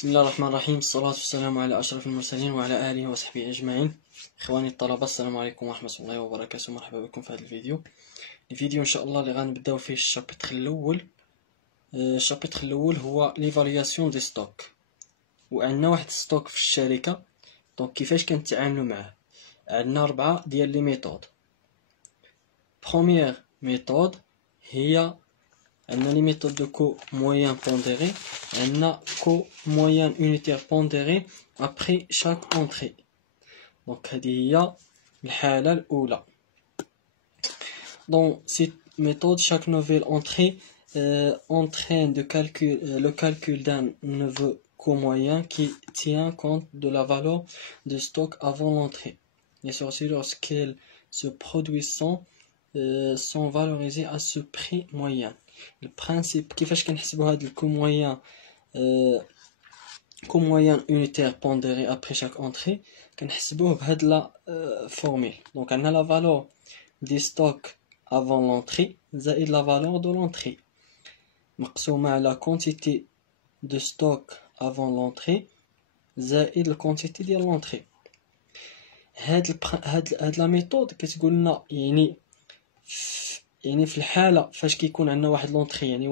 بسم الله الرحمن الرحيم. الصلاة والسلام على أشرف المرسلين وعلى آله وصحبه أجمعين. إخواني الطلبة، السلام عليكم ورحمة الله وبركاته. مرحبا بكم في هذا الفيديو إن شاء الله اللي غنبداو فيه الشابتر الأول. الشابتر الأول هو ليفالياسيون دي ستوك، وعندنا واحد ستوك في الشركة. دونك كيفاش كنتعاملوا معاه؟ عندنا 4 ديال لي ميثود. بروميير ميثود هي عندنا لي ميثود دو كو موين بونديري، عندنا كو موين يونيتير بونديري ابري شاك اونتري. دونك هذه هي الحالة الأولى. Dans cette méthode, chaque nouvelle entrée entraîne le calcul d'un nouveau coût moyen qui tient compte de la valeur de stock avant l'entrée. Les sorties, lorsqu'elles se produisent, sont valorisées à ce prix moyen. Le principe كيفاش كنحسبوا هذا الكو موين coût moyen unitaire pondéré après chaque entrée كنحسبوه بهاد لا formule. Donc عندنا la valeur des stocks avant l'entrée زائد la valeur de l'entrée مقسومة على quantité de stock avant l'entrée زائد la quantité ديال l'entrée. هاد لا ميثود كتقول لنا يعني في الحالة فاش كيكون عندنا واحد لونطري، يعني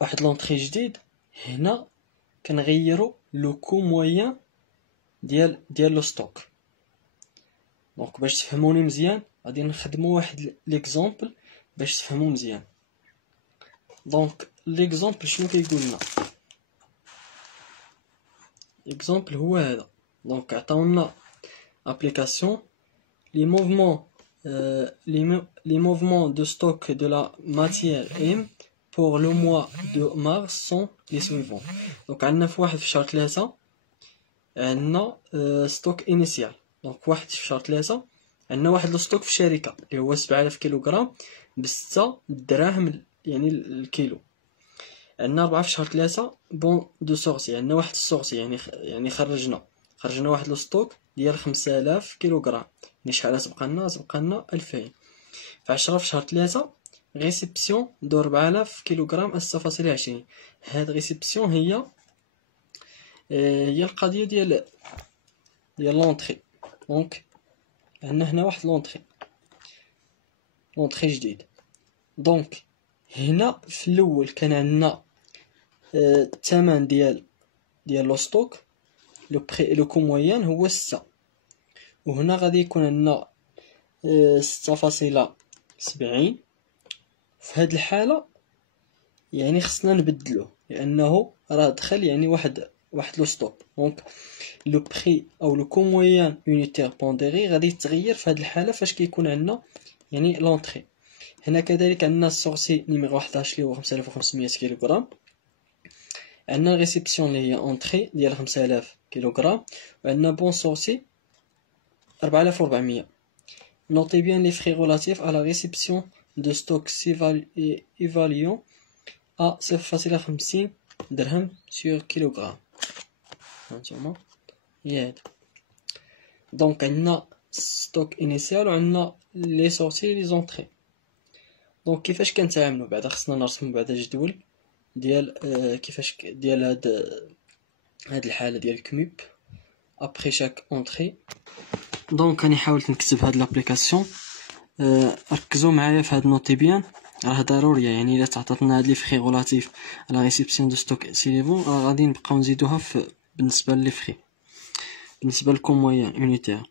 واحد لونطري جديد، هنا كنغيروا لو كو موين ديال لو ستوك. دونك باش تفهموني مزيان غادي نخدموا واحد ليكزامبل باش تفهموا مزيان. دونك ليكزامبل شنو كيقول لنا؟ ليكزامبل هو هذا. دونك عطاونا ابليكاسيون les mouvements de stock de la matière M pour le mois de mars sont les suivants. Donc عندنا في شهر 3 عندنا ستوك انيسيال. دونك في شهر 3 عندنا واحد الستوك في الشركه اللي هو 7000 كيلوغرام ب6 دراهم يعني الكيلو. عندنا 4 في شهر 3 بون دو سورسي، عندنا واحد السورسي يعني خرجنا واحد الستوك ديال 5000 كيلوغرام. يعني شحال سبق لنا 2000. في 10 في شهر 3 ريسيبسيون دو 4000 كيلوغرام 6.20. هاد ريسيبسيون هي القضيه ديال لونطري. دونك عندنا هنا واحد لونطري جديد. دونك هنا في الاول كان عندنا الثمن ديال لو ستوك، لو كو موين هو 6، وهنا غادي يكون عندنا 6.70. في هاد الحالة يعني خصنا نبدلوه لأنه راه دخل يعني واحد لو ستوك. دونك لو بري أو لو كو موين يونيتير بونديري غادي يتغير في هاد الحالة فاش كيكون عندنا يعني لونطري. هنا كذلك عندنا السورسي نيميرو 11 اللي هو 5500 كيلوغرام، عندنا الريسيبسيون اللي هي اونطري ديال 5000 كيلوغرام، وعندنا بون سورسي 4400. Notez bien les frais relatifs à la réception de stock évaluant à 0.50 dirham sur kilogramme. Donc عندنا stock initial وعندنا les sorties les entrées. دونك كيفاش كنتعاملوا بعدا؟ خصنا نرسموا بعدا جدول ديال كيفاش ديال هاد الحاله ديال كميب ابري شاك اونطري. دونك راني حاولت نكتب هاد لابليكاسيون. ركزوا معايا في هاد نوتي بيان، راه ضروريه. يعني الا تعطاتنا هاد لي فري غولاتيف على ريسيبسيون دو ستوك سيليفون راه غادي نبقاو نزيدوها بالنسبه لي فري، بالنسبه لكم موين يونيتير.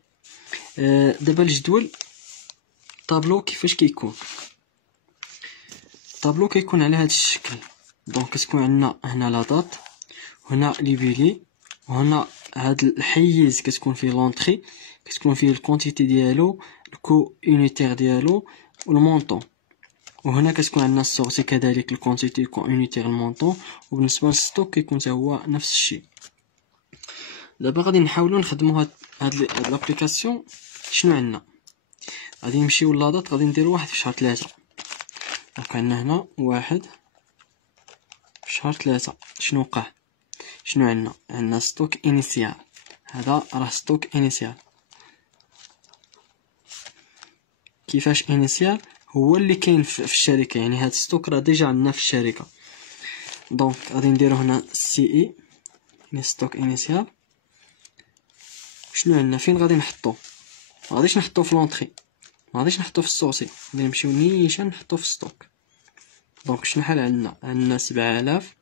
دابا الجدول طابلو كيفاش كيكون؟ الطابلو كيكون على هاد الشكل. دونك كتكون عندنا هنا لا دات، وهنا لي بيلي، وهنا هاد الحيز كتكون فيه لونطري، كتكون فيه الكونتيتي ديالو، الكو يونيتير ديالو والمونطون، وهنا كتكون عندنا السورسي كذلك الكونتيتي الكو يونيتير المونطون، وبالنسبه للستوك كيكون حتى هو نفس الشيء. دابا غادي نحاولوا نخدموا هاد لابليكاسيون. شنو عندنا؟ غادي نمشيو للادات، غادي نديرو واحد في شهر 3. دونك عندنا هنا واحد في شهر 3. شنو وقع؟ شنو عندنا ستوك انيسيال. هذا راه ستوك انيسيال. كيفاش انيسيال؟ هو اللي كاين في الشركه، يعني هاد ستوك راه ديجا عندنا في الشركه. دونك غادي نديرو هنا سي اي يعني ستوك انيسيال. شنو عندنا فين غادي نحطو؟ ما غاديش نحطو في لونطري، ما غاديش نحطو في السورسي، غادي نمشيو نيشان نحطو في ستوك. دونك شحال عندنا 7000.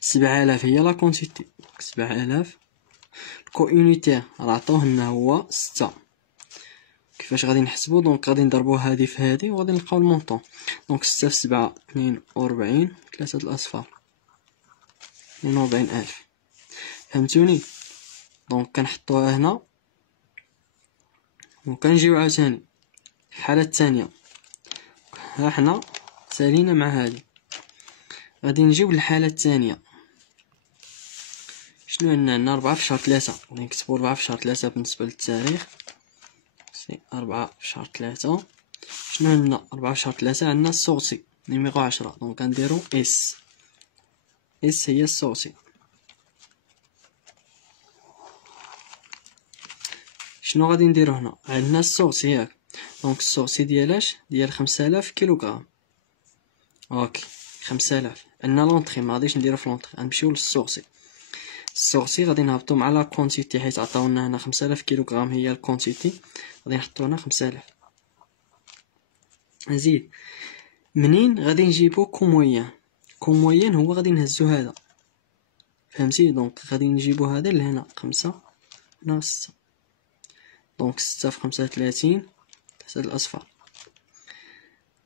7000 هي لا كونتيتي، 7000 الكو يونيتير راه عطوه لنا هو 6. كيفاش غادي نحسبو؟ دونك غادي نضربو هادي في هادي وغادي نلقاو المونطون. دونك 6 في 7 42، 3 الاصفار 42000. فهمتوني؟ دونك كنحطوها هنا وكنجيو عاوتاني الحالة الثانية. ها حنا سالينا مع هادي، غادي نجيو للحالة الثانية. شنو عندنا 4 في شهر 3، غادي نكتبو 4 في شهر 3 بالنسبة للتاريخ. 4 في شهر 3. شنو عندنا 4 في شهر 3؟ عندنا السورسي نيميرو 10. دونك غنديرو اس هي السورسي. شنو غادي نديرو هنا؟ عندنا السورسي ياك، دونك السورسي ديالاش ديال 5000 كيلوغرام. اوكي 5000 عندنا لونطري، ما غاديش نديرو في لونطري، غنمشيو للسورسي. السورسي غادي نهبطو مع لا كونتيتي حيت عطاونا هنا 5000 كيلوغرام هي الكونتيتي، غادي نحطو هنا 5000. نزيد منين غادي نجيبو كومويان؟ كومويان هو غادي نهزو هذا، فهمتي؟ دونك غادي نجيبو هذا لهنا 5 هنا 6. دونك 6 في 35 تحت الاصفار.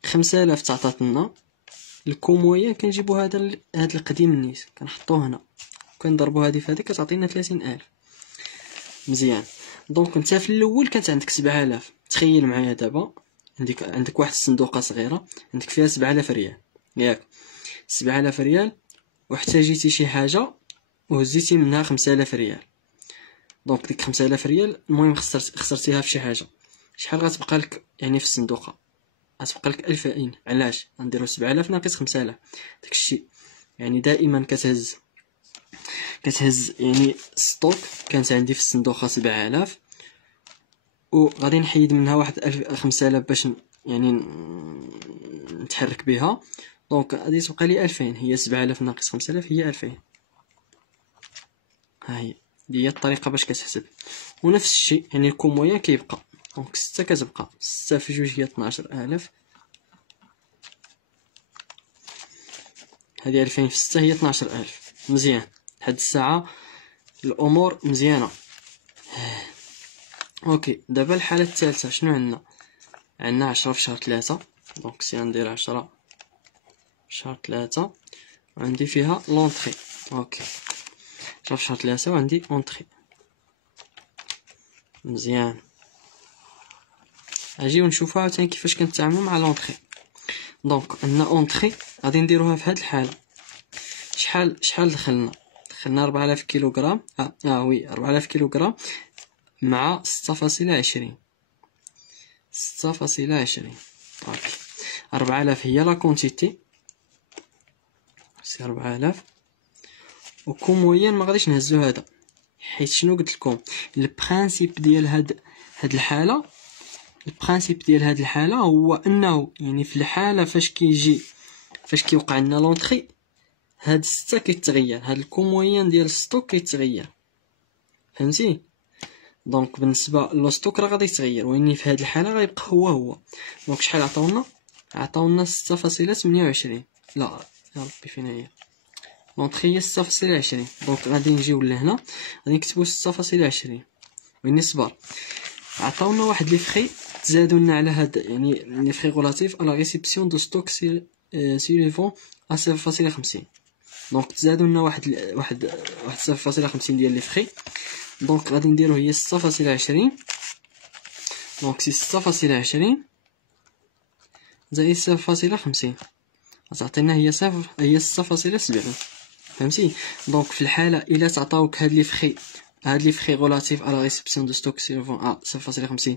5000 تعطاتنا الكومويان، كنجيبو هذا القديم النيس كنحطوه هنا كنضربو هادي في هادي كتعطينا 30000. مزيان. دونك نتا في الاول كانت عندك 7000. تخيل معايا دابا عندك واحد الصندوقه صغيره عندك فيها 7000 ريال ياك، 7000 ريال واحتاجيتي شي حاجه وهزيتي منها 5000 ريال. دونك ديك 5000 ريال المهم خسرتيها في شي حاجه، شحال غتبقى لك يعني في الصندوقه؟ غتبقى لك 2000. علاش غنديرو 7000 ناقص 5000؟ داكشي يعني دائما كتهز يعني ستوك كانت عندي في الصندوقه 7000 وغادي نحيد منها واحد 5000 باش يعني نتحرك بها. دونك غادي تبقى لي 2000. هي 7000 ناقص 5000 هي 2000. ها هي الطريقه باش كتحسب. ونفس الشيء يعني الكومويان كيبقى. دونك 6 كتبقى 6 في 2 هي 12000. هذه 2000 في 6 هي 12000. مزيان لحد الساعه الامور مزيانه. اوكي دابا الحاله الثالثه شنو عندنا 10 في شهر 3. دونك سي ندير 10 في شهر 3 وعندي فيها لونطري. اوكي 10 في شهر 3 وعندي اونطري. مزيان اجيو نشوفوا عاوتاني كيفاش كنتعاملوا مع لونطري. دونك عندنا اونطري غادي نديروها في هاد الحاله. شحال دخلنا 4000 كيلوغرام. وي 4000 كيلوغرام مع 6.20. 6.20. اوكي 4000 هي لا كونتيتي، سي 4000 وكومويان ما غاديش نهزو هذا حيت شنو قلت لكم البرانسيپ ديال هاد الحاله. البرانسيپ ديال هاد الحاله هو انه يعني في الحاله فاش كيوقع لنا لونطري هاد 6 كيتغير، هاد الكومويان ديال الستوك كيتغير، فهمتي؟ دونك بالنسبه لو ستوك راه غادي يتغير، واني في هاد الحاله غيبقى هو. دونك شحال عطاونا 6.28. لا يا ربي فين هي لونطري؟ هي 6.20. دونك غادي نجيو لهنا غادي نكتبو 6.20. واني صبر عطاونا واحد لي فري تزادوا لنا على هاد يعني لي فري ريلاتيف على ريسيبسيون دو ستوك سيليفون ا 0.50. دونك تزادوا لنا واحد 0.50 ديال لي فري. دونك غادي نديرو هي 6.20. دونك سي 6.20 زائد 0.50 غتعطينا هي 6.70. فهمتي؟ دونك في الحاله الا تعطاوك هاد لي فري ريلاتيف على ريسبسيون دو ستوك سيليفون 0.50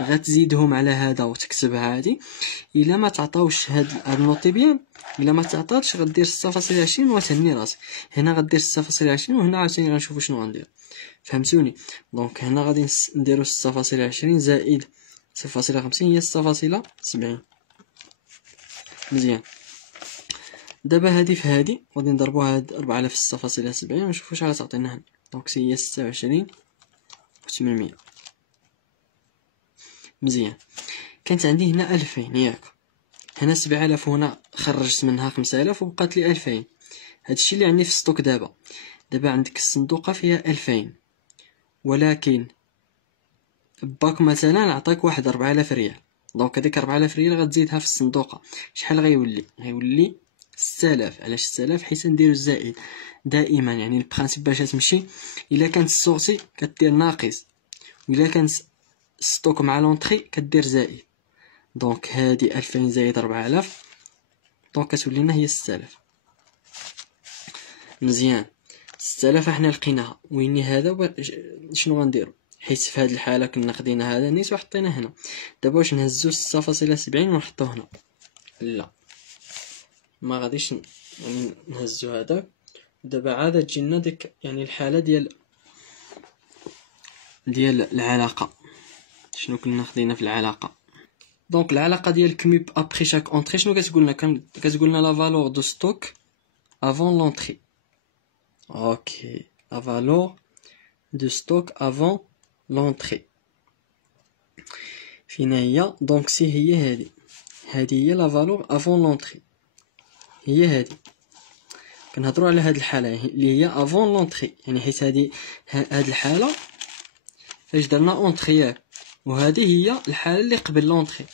غتزيدهم على هذا وتكتبها هادي. الا ما تعطاوش هاد نوتي بيان، الا ما تعطاتش غدير 6.20 وتهني راسك. هنا غدير 6.20 وهنا عاوتاني غنشوفوا شنو غندير. فهمتوني؟ دونك هنا غادي نديرو 6.20 زائد 0.50 هي 6.70. مزيان دابا هادي في هادي غادي نضربوها هاد 4000 في 6.70 ونشوفو شحال تعطينا هنا. دونك هي 26,800. مزيان. كانت عندي هنا 2000 ياك، هنا 7000 وهنا خرجت منها 5000 وبقات لي 2000. هادشي اللي عندي في الستوك دابا. دابا عندك الصندوقه فيها 2000، ولكن باك مثلا عطاك واحد 4000 ريال. دونك هذيك 4000 ريال غتزيدها في الصندوقه، شحال غيولي 6000. علاش 6000؟ حيت نديرو الزائد دائما، يعني البرانسيپ باش تمشي الا كانت السورسي كدير ناقص، والا كانت ستوك مع لونطري كدير زائد. دونك هادي 2000 زائد 4000 دونك كتولي لنا هي 6000. مزيان. 6000 حنا لقيناها، ويني هذا شنو غنديرو؟ حيت في هاد الحاله كنا خدينا هذا نيت وحطينا هنا. دابا واش نهزو 6.70 ونحطو هنا؟ لا، ما غاديش يعني نهزو هذاك. دابا عاد تجينا ديك يعني الحاله ديال العلاقه. شنو كنا خدينا في العلاقه؟ دونك العلاقه ديال كميب ابري شاك اونطري شنو كتقولنا؟ كتقولنا لا فالور دو ستوك افون لونطري. اوكي، لا فالور دو ستوك افون لونطري فين هي؟ دونك سي هي هادي هي لا فالور افون لونطري، هي هادي. كنهضروا على هاد الحاله اللي هي افون لونطري، يعني حيت هاد الحاله فاش درنا اونطري، وهذه هي الحاله اللي قبل لونطري.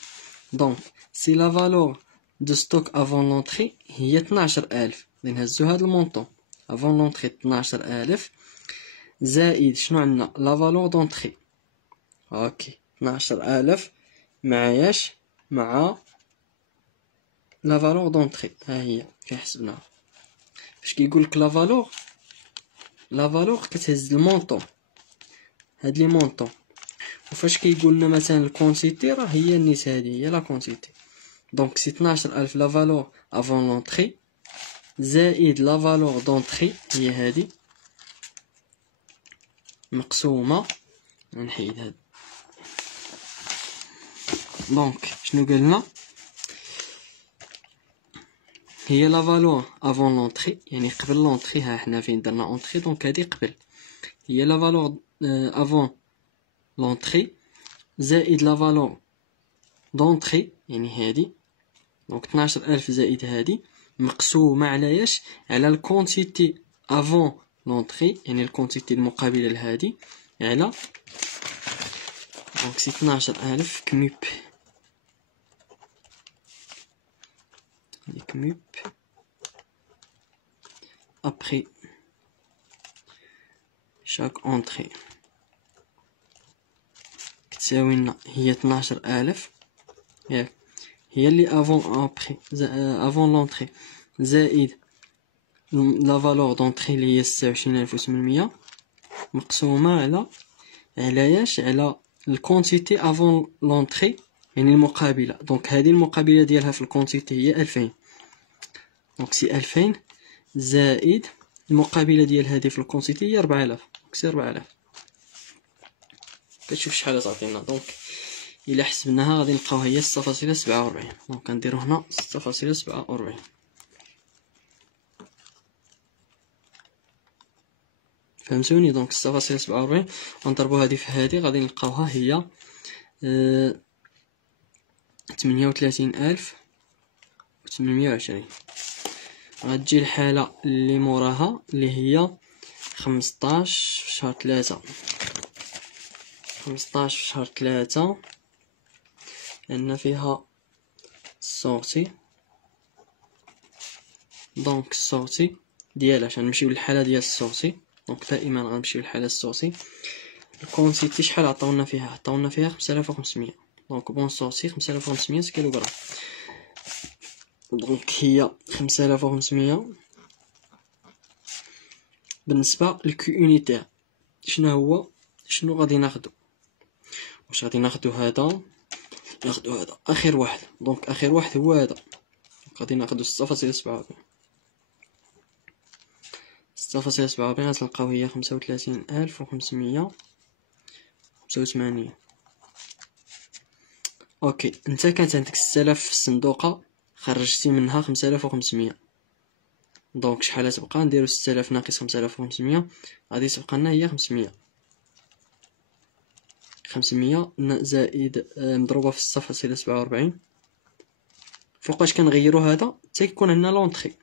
دونك سي لا فالور دو ستوك افون لونطري هي 12000. نهزو هاد المونطون افون لونطري 12000 زائد شنو عندنا؟ لا فالور دونطري. اوكي، 12000 معاياش مع لا فالور دونطري. ها هي كنحسبناها. فاش كيقولك لا فالور كتهز المونطون، هاد لي مونطون. وفاش كيقولنا مثلا الكونتيتي راه هي نيت هادي هي لا كونتيتي. دونك سي 12000 لا فالور افون لونطري زائد لا فالور دونطري هي هادي مقسومه. نحيد هاد. دونك شنو قلنا؟ هي لا فالور افون لونطري يعني قبل لونطري. ها حنا فين درنا اونطري، دونك هادي قبل هي لا فالور افون لونطري زائد لا فالور دونطري يعني هادي. دونك 12000 زائد هادي مقسومه على ياش؟ على الكونتيتي افون لونطري يعني الكونتيتي المقابله لهادي على. دونك سي 12000 كميب après chaque entrée كتساوي لنا هي 12000 ياك، هي اللي افون ابري افون لونطري زائد لا فالور دونطري اللي هي 26800 مقسومه على ياش؟ على الكونتيتي افون لونطري يعني المقابله. دونك هذه المقابله ديالها في الكونتيتي هي 2000. دونك سي 2000 زائد المقابله ديال هذه في الكونتيتي هي 4000. دونك سي 4000. كتشوف شحال تعطينا. دونك الا حسبناها غادي نلقاوها هي 6.47. دونك كنديرو هنا 6.47. فهمتوني؟ دونك 6.47 غنضربو هادي في هادي غادي نلقاوها هي 38,820. غتجي الحالة اللي موراها اللي هي 15 في شهر 3. 15 في شهر 3 لأن فيها السورتي. دونك السورتي ديالها غنمشيو للحالة ديال السورتي. دونك دائما غنمشيو للحالة السورتي. الكونتيتي شحال عطاونا فيها؟ عطاونا فيها 5500. دونك بون سورتي 5500 كيلوغرام. دونك هي 5500 بالنسبة للكي اونيتير. شنو غادي ناخدو؟ واش غادي ناخدو هذا؟ ناخدو هذا اخر واحد. دونك اخر واحد هو هذا. غادي ناخدو 6.47. 6.47 غتلقاو هي 35,585. اوكي، انت كانت عندك 6000 في الصندوقه، خرجتي منها 5500. دونك شحال تبقى؟ نديرو 6000 ناقص 5500 غادي تبقى لنا هي 500. 500 زائد مضروبة في 6.47. فوقاش كنغيرو هذا حتى يكون عندنا لونطري.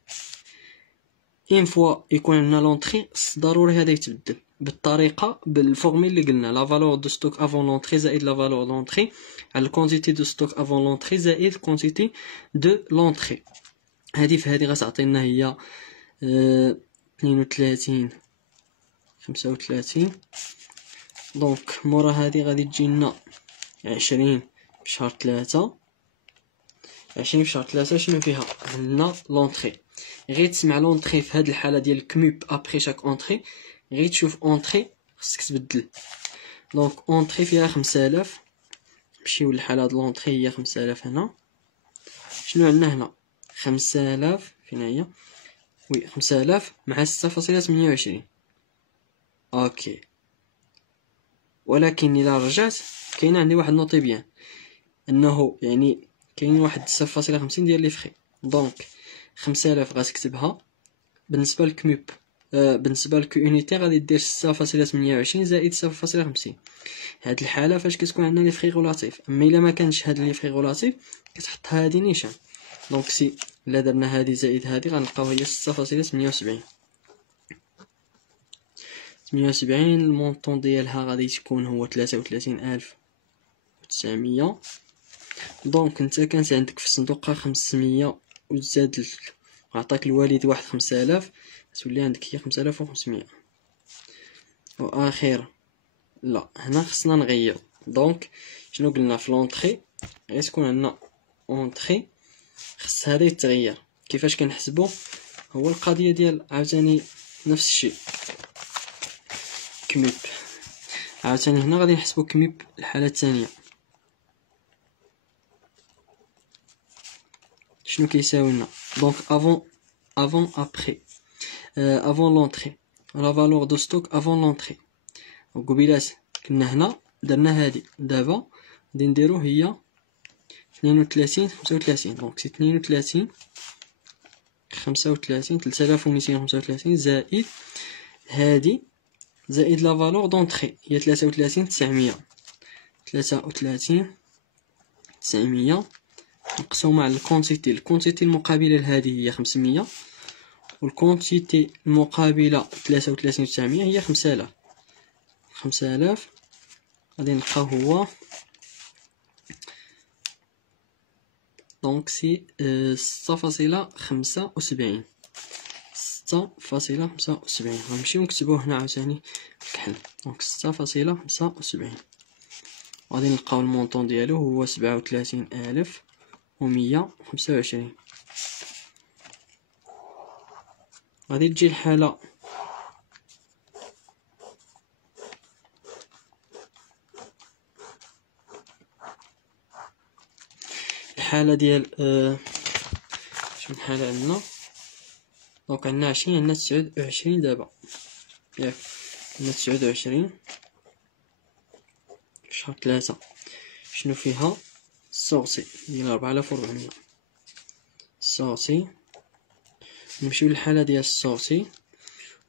اين فوا يكون عندنا لونطري ضروري هذا يتبدل بالطريقه بالفورميل اللي قلنا لا فالور دو ستوك افون لونطري زائد لا فالور لونطري على الكونتيتي دو ستوك افون لونطري زائد الكونتيتي دو لونطري. هذه في هذه غتعطينا هي 32 35. دونك مورا هذه غادي تجينا 20 في شهر 3. 20 في شهر 3 شنو فيها؟ عندنا لونطري. غير تسمع لونطري في هذه الحاله ديال الكموب ابري شاك اونطري، غير تشوف اونطري خصك تبدل. دونك اونطري فيها 5000. نمشيو للحاله د لونطري هي 5000 هنا. شنو عندنا هنا؟ 5000 فين هي؟ وي 5000 مع 6.28. اوكي، ولكن الا رجعت كاين عندي واحد نوطي بيان انه يعني كاين واحد 0.50 ديال لي فري. دونك 5000 غتكتبها بالنسبه للكموب، بالنسبه لكو يونيتي غادي دير 6.28 زائد 0.50. هاد الحاله فاش كتكون عندنا لي فري غولاتيف. اما الا ما كانش هاد لي فري غولاتيف كتحط هادي نيشان. دونك سي الا درنا هادي زائد هادي غنلقاو هي 6.78. 78 المونطون ديالها غادي تكون هو 33900. دونك انت كانت عندك في الصندوق 500 وزاد لك عطاك الوالد واحد 5000، تولي عندك هي 5500. واخيرا لا هنا خصنا نغير. دونك شنو قلنا في لونطري؟ غادي تكون عندنا اونطري خص هذا يتغير. كيفاش كنحسبو؟ هو القضيه ديال عاوتاني نفس الشيء كميب. عاوتاني هنا غادي نحسبو كميب الحاله الثانيه. شنو كيساوي لنا؟ دونك افون ابري افون لونطري لا فالور دو ستوك افون لونطري. وقبيلات كنا هنا درنا هادي، دابا غادي نديرو هي 32 35. دونك سي 32 35 3235 زائد هادي زائد لا فالور دونطري هي 33 900. 33 900 مقسومة على الكونتيتي. الكونتيتي المقابلة لهذه هي 500 والكونتيتي المقابلة 33 900 هي 5000. 5000 غادي نلقاو هو دونك سي 6.75. 6.75 غنمشيو نكتبوه هنا عاوتاني الكحل. دونك 6.75 غادي نلقاو المونطون ديالو هو 37125. غادي تجي الحالة ديال شنو الحالة عندنا؟ دونك عندنا 20 عندنا 29 دابا ياك. عندنا 29 شهر 3. شنو فيها؟ السورسي ديال 4400. السورسي نمشيو للحالة ديال السورسي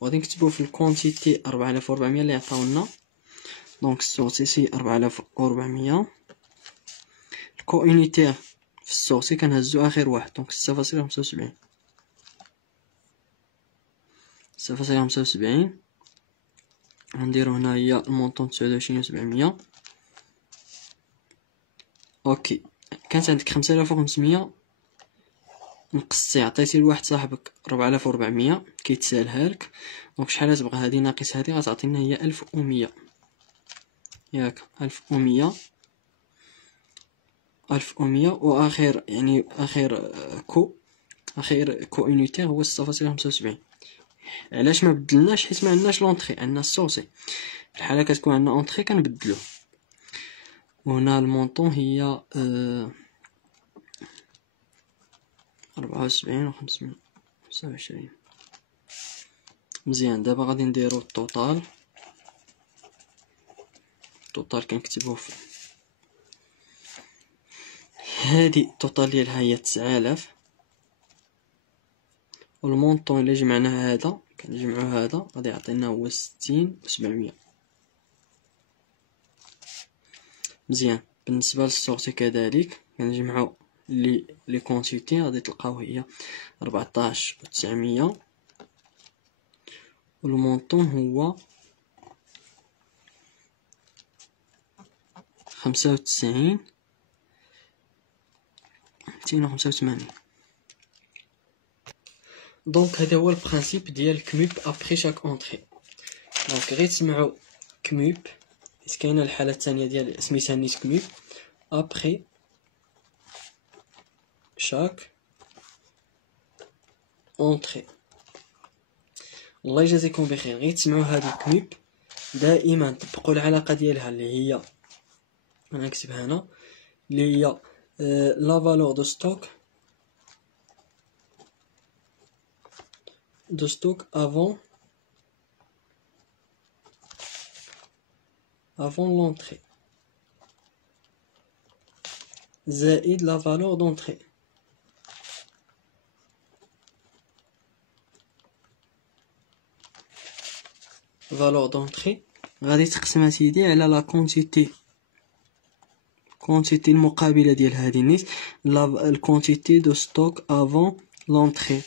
وغادي نكتبو في الكونتيتي 4400 اللي عطاونا. دونك السورسي سي 4400. الكو يونيتير في السورسي كنهزو اخر واحد دونك 6.75. 6.75 غنديرو هنا هي المونطون 29700. اوكي، كانت عندك 5500 نقصتي عطيتي لواحد صاحبك 4400 كيتسالها لك. دونك شحال تبغى؟ هذه ناقص هذه غتعطينا هي 1100 ياك. 1100 واخر يعني اخر كو يونيتير هو 6.75. علاش ما بدلناش؟ حيت ما عندناش لونطري، عندنا السورسي. في الحاله كتكون عندنا اونطري كنبدلو. وهنا المونطون هي 74,525. مزيان. دابا غادي نديرو التوتال كنكتبوه في هادي. التوتال ديالها هي 9000 والمونطون الا جمعنا هذا كنجمعو هذا غادي يعطينا هو 60 و700. مزيان. بالنسبه للسورتي كذلك كنجمعو لي كونتيتي غادي تلقاو هي 14 و900 والمونطون هو 95 285. دونك هذا هو البرانسيپ ديال الكميب ابري شاك اونطري. دونك غير تسمعوا كميب حيت كاينه الحاله الثانيه ديال سميتها نيت كميب ابري شاك اونطري. الله يجازيكم بخير. غير تسمعوا هذا الكميب دائما، طبقوا العلاقه ديالها اللي هي انا نكتبها هنا اللي هي لا فالور دو ستوك avant l'entrée زائد لا فالور دونطري. فالور دونطري غادي تقسم سيدي على لا كونتيتي المقابله ديال هذه النيت لا الكونتيتي دو ستوك افون لونطري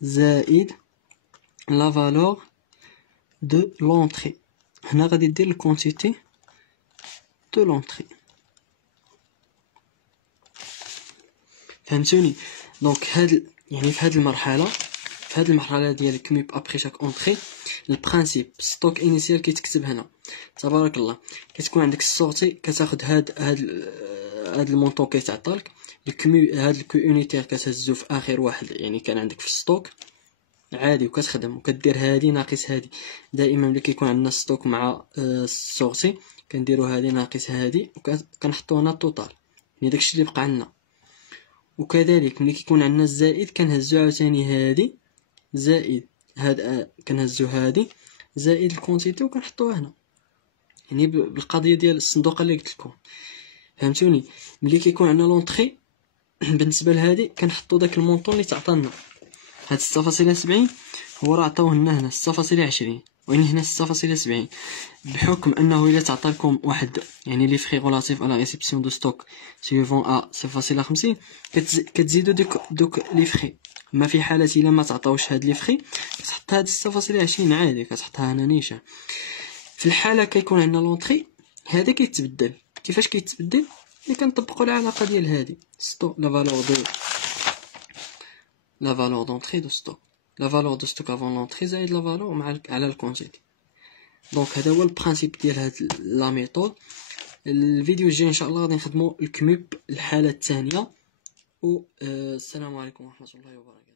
زائد لا فالور دو لونطري. هنا غادي دير الكونتيتي دو لونطري. فهمتوني؟ دونك يعني في هاد المرحله ديال الكميب ابري شاك اونطري البرانسيپ ستوك انيسيال كيتكتب هنا تبارك الله. كتكون عندك السورتي كتاخد هاد المونطون كيتعطالك الكميب هاد الكو يونيتير كتهزو في اخر واحد يعني كان عندك في الستوك عادي وكتخدم وكدير هادي ناقص هادي. دائما ملي كيكون عندنا ستوك مع السورتي كنديرو هادي ناقص هادي وكنحطو هنا التوتال يعني داكشي اللي بقى عندنا. وكذلك ملي كيكون عندنا الزائد كنهزو عاوتاني هادي زائد هاد كنهزو هادي زائد الكونتيتي وكنحطوها هنا يعني بالقضيه ديال الصندوق اللي قلت لكم. فهمتوني؟ ملي كيكون عندنا لونطري بالنسبه لهادي كنحطو داك المونطون اللي تعطانا هاد 6.70 هو راه عطاوه لنا هنا 6.20 وين هنا 6.70 بحكم انه الا تعطى لكم واحد يعني لي فري ريلاتيف على ريسيبسيون دو ستوك سيفون ا 0.50 كتزيدوا دوك لي فري. ما في حاله الا ما تعطاوش هاد لي فري كتحط هاد 6.20 عادي كتحطها هنا نيشان. في الحاله كيكون عندنا لونطري هذا كيتبدل. كيفاش كيتبدل؟ اللي كنطبقوا العلاقه ديال هادي ستوك لا فالور دونطري دو ستوك لا فالور دو ستوك افون لونطري زائد لا فالور مع على الكونتيتي. دونك هذا هو البرانسيپ ديال هاد لا ميثود. الفيديو الجاي ان شاء الله غادي نخدموا الكميب الحاله الثانيه. والسلام عليكم ورحمه الله وبركاته.